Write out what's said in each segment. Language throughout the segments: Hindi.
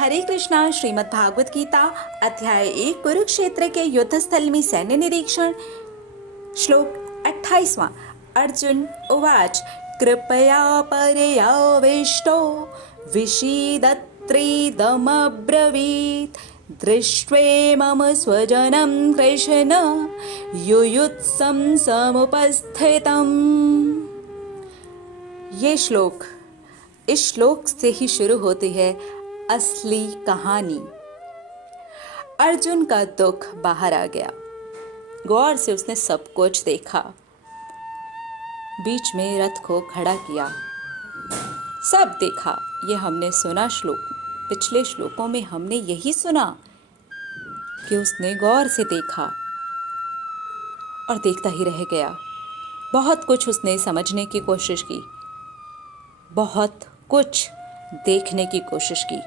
हरे कृष्णा। श्रीमद् भागवत गीता अध्याय 1 कुरुक्षेत्र के युद्ध स्थल में सैन्य निरीक्षण। श्लोक 28वां। अर्जुन उवाच कृपया पर्याविष्टो विषीदत्रेदमब्रवीत् दृष्ट्वे मम स्वजनं कृष्ण युयुत्सं समुपस्थितम्। इस श्लोक से ही शुरू होती है असली कहानी। अर्जुन का दुख बाहर आ गया। गौर से उसने सब कुछ देखा। बीच में रथ को खड़ा किया, सब देखा। ये हमने सुना श्लोक, पिछले श्लोकों में हमने यही सुना कि उसने गौर से देखा और देखता ही रह गया। बहुत कुछ उसने समझने की कोशिश की, बहुत कुछ देखने की कोशिश की,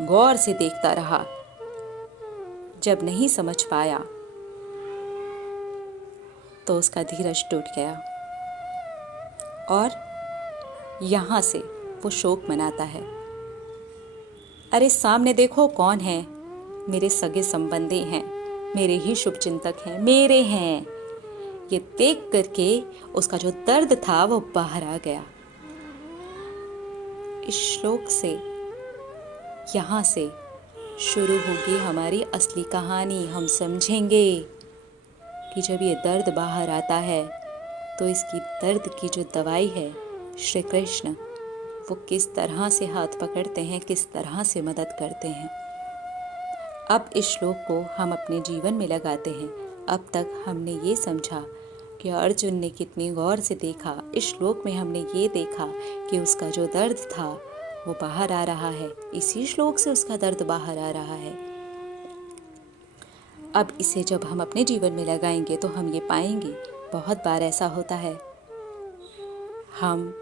गौर से देखता रहा। जब नहीं समझ पाया तो उसका धीरज टूट गया और यहाँ से वो शोक मनाता है। अरे सामने देखो कौन है, मेरे सगे संबंधी हैं, मेरे ही शुभचिंतक हैं, मेरे हैं। ये देख करके उसका जो दर्द था वो बाहर आ गया। इस श्लोक से, यहाँ से शुरू होगी हमारी असली कहानी। हम समझेंगे कि जब ये दर्द बाहर आता है तो इसकी दर्द की जो दवाई है श्री कृष्ण, वो किस तरह से हाथ पकड़ते हैं, किस तरह से मदद करते हैं। अब इस श्लोक को हम अपने जीवन में लगाते हैं। अब तक हमने ये समझा कि अर्जुन ने कितनी गौर से देखा। इस श्लोक में हमने ये देखा कि उसका जो दर्द था वो बाहर आ रहा है। इसी श्लोक से उसका दर्द बाहर आ रहा है। अब इसे जब हम अपने जीवन में लगाएंगे तो हम ये पाएंगे, बहुत बार ऐसा होता है, हम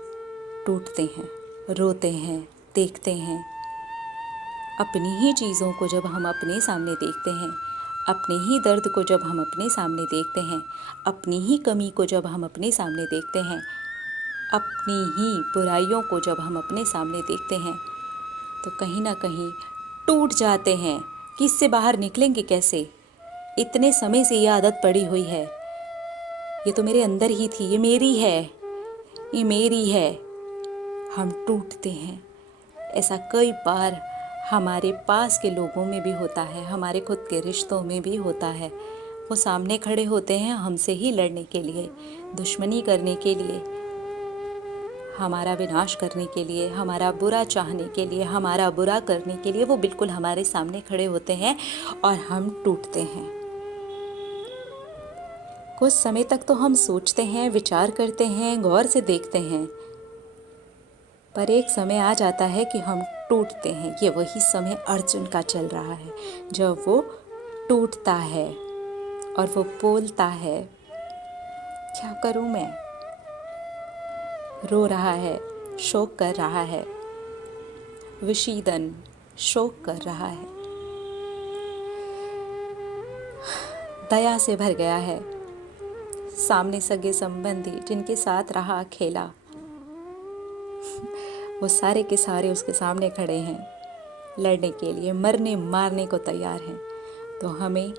टूटते हैं, रोते हैं, देखते हैं। अपनी ही चीज़ों को जब हम अपने सामने देखते हैं, अपने ही दर्द को जब हम अपने सामने देखते हैं, अपनी ही कमी को जब हम अपने सामने देखते हैं, अपनी ही बुराइयों को जब हम अपने सामने देखते हैं, तो कहीं ना कहीं टूट जाते हैं कि इससे बाहर निकलेंगे कैसे। इतने समय से ये आदत पड़ी हुई है, ये तो मेरे अंदर ही थी, ये मेरी है, ये मेरी है। हम टूटते हैं। ऐसा कई बार हमारे पास के लोगों में भी होता है, हमारे खुद के रिश्तों में भी होता है। वो सामने खड़े होते हैं हमसे ही लड़ने के लिए, दुश्मनी करने के लिए, हमारा विनाश करने के लिए, हमारा बुरा चाहने के लिए, हमारा बुरा करने के लिए। वो बिल्कुल हमारे सामने खड़े होते हैं और हम टूटते हैं। कुछ समय तक तो हम सोचते हैं, विचार करते हैं, गौर से देखते हैं, पर एक समय आ जाता है कि हम टूटते हैं। ये वही समय अर्जुन का चल रहा है, जब वो टूटता है और वो बोलता है, क्या करूं मैं। रो रहा है, शोक कर रहा है, विषीदन, शोक कर रहा है, दया से भर गया है। सामने सगे संबंधी जिनके साथ रहा, खेला, वो सारे के सारे उसके सामने खड़े हैं लड़ने के लिए, मरने मारने को तैयार हैं। तो हमें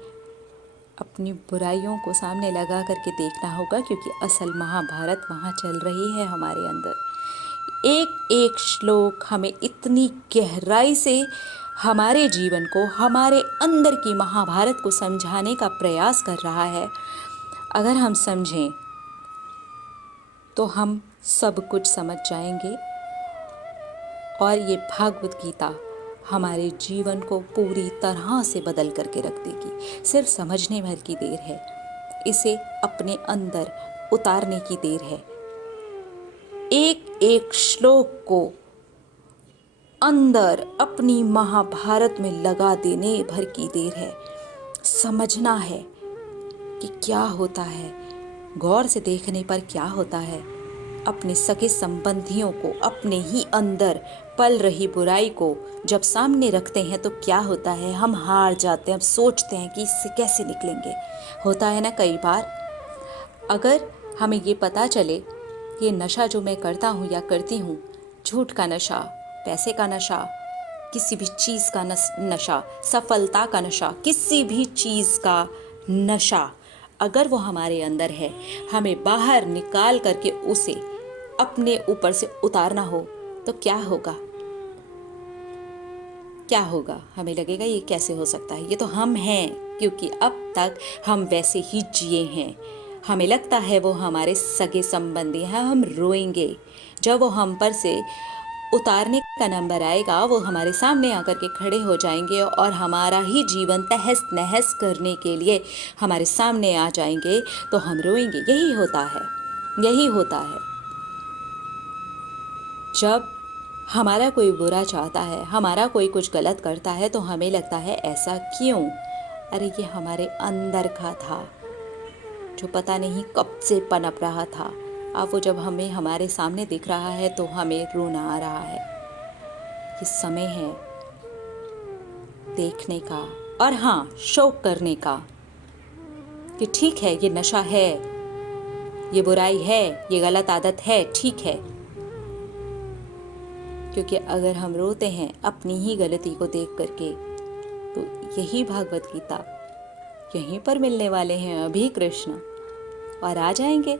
अपनी बुराइयों को सामने लगा करके देखना होगा, क्योंकि असल महाभारत वहाँ चल रही है हमारे अंदर। एक एक श्लोक हमें इतनी गहराई से हमारे जीवन को, हमारे अंदर की महाभारत को समझाने का प्रयास कर रहा है। अगर हम समझें तो हम सब कुछ समझ जाएंगे और ये भागवत गीता हमारे जीवन को पूरी तरह से बदल करके रख देगी। सिर्फ समझने भर की देर है, इसे अपने अंदर उतारने की देर है। एक एक श्लोक को अंदर अपनी महाभारत में लगा देने भर की देर है। समझना है कि क्या होता है, गौर से देखने पर क्या होता है। अपने सगे संबंधियों को, अपने ही अंदर पल रही बुराई को जब सामने रखते हैं तो क्या होता है, हम हार जाते हैं। अब सोचते हैं कि इससे कैसे निकलेंगे। होता है ना कई बार। अगर हमें ये पता चले कि ये नशा जो मैं करता हूँ या करती हूँ, झूठ का नशा, पैसे का नशा, किसी भी चीज़ का नशा, सफलता का नशा, किसी भी चीज़ का नशा अगर वो हमारे अंदर है, हमें बाहर निकाल करके उसे अपने ऊपर से उतारना हो तो क्या होगा? क्या होगा? हमें लगेगा ये कैसे हो सकता है, ये तो हम हैं, क्योंकि अब तक हम वैसे ही जिए हैं। हमें लगता है वो हमारे सगे संबंधी हैं, हम रोएंगे। जब वो हम पर से उतारने का नंबर आएगा, वो हमारे सामने आकर के खड़े हो जाएंगे और हमारा ही जीवन तहस नहस करने के लिए हमारे सामने आ जाएंगे, तो हम रोएंगे। यही होता है, यही होता है। जब हमारा कोई बुरा चाहता है, हमारा कोई कुछ गलत करता है, तो हमें लगता है ऐसा क्यों? अरे ये हमारे अंदर का था, जो पता नहीं कब से पनप रहा था। अब वो जब हमें हमारे सामने दिख रहा है तो हमें रोना आ रहा है। ये समय है देखने का और हाँ, शोक करने का कि ठीक है, ये नशा है, ये बुराई है, ये गलत आदत है, ठीक है। क्योंकि अगर हम रोते हैं अपनी ही गलती को देख करके, तो यही भागवत गीता यहीं पर मिलने वाले हैं अभी कृष्ण, और आ जाएंगे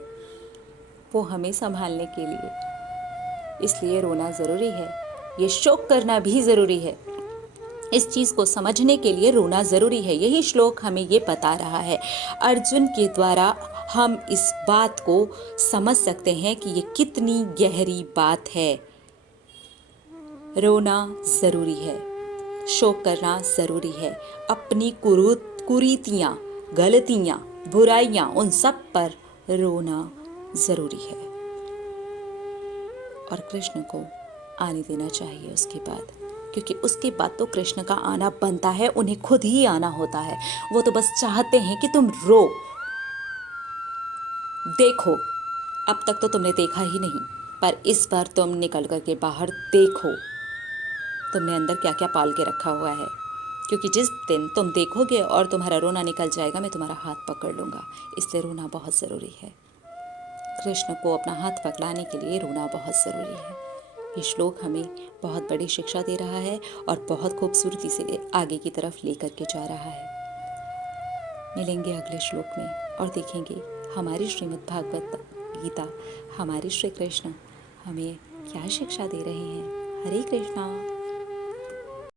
वो हमें संभालने के लिए। इसलिए रोना ज़रूरी है, ये शोक करना भी ज़रूरी है। इस चीज़ को समझने के लिए रोना ज़रूरी है। यही श्लोक हमें ये बता रहा है। अर्जुन के द्वारा हम इस बात को समझ सकते हैं कि ये कितनी गहरी बात है। रोना ज़रूरी है, शोक करना ज़रूरी है। अपनी कुरीतियाँ, गलतियाँ, बुराइयाँ, उन सब पर रोना ज़रूरी है। और कृष्ण को आने देना चाहिए उसके बाद, क्योंकि उसके बाद तो कृष्ण का आना बनता है, उन्हें खुद ही आना होता है। वो तो बस चाहते हैं कि तुम रो, देखो। अब तक तो तुमने देखा ही नहीं, पर इस बार तुम निकल करके बाहर देखो तुमने अंदर क्या क्या पाल के रखा हुआ है। क्योंकि जिस दिन तुम देखोगे और तुम्हारा रोना निकल जाएगा, मैं तुम्हारा हाथ पकड़ लूँगा। इसलिए रोना बहुत ज़रूरी है। कृष्ण को अपना हाथ पकड़ाने के लिए रोना बहुत ज़रूरी है। ये श्लोक हमें बहुत बड़ी शिक्षा दे रहा है और बहुत खूबसूरती से आगे की तरफ लेकर के जा रहा है। मिलेंगे अगले श्लोक में और देखेंगे हमारी श्रीमद् भागवत गीता, हमारे श्री कृष्ण हमें क्या शिक्षा दे रहे हैं। हरे कृष्णा।